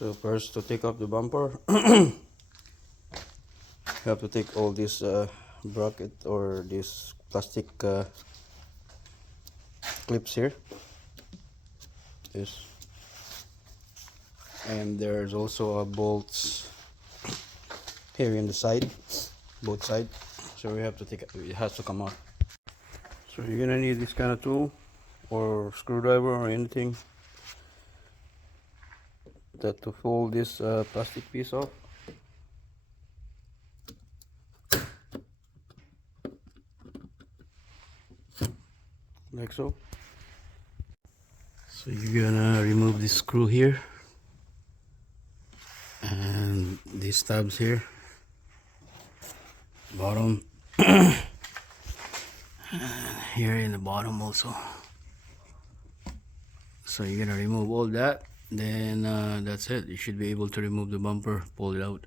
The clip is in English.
So first, to take off the bumper, you have to take all this bracket or these plastic clips here. This, and there's also bolts here in the side, both sides. So we have to take it has to come out. So you're gonna need this kind of tool or screwdriver or anything that to fold this plastic piece off. Like so. So you're gonna remove this screw here and these tabs here, bottom, and here in the bottom also. So you're gonna remove all that, then that's it. You should be able to remove the bumper, pull it out.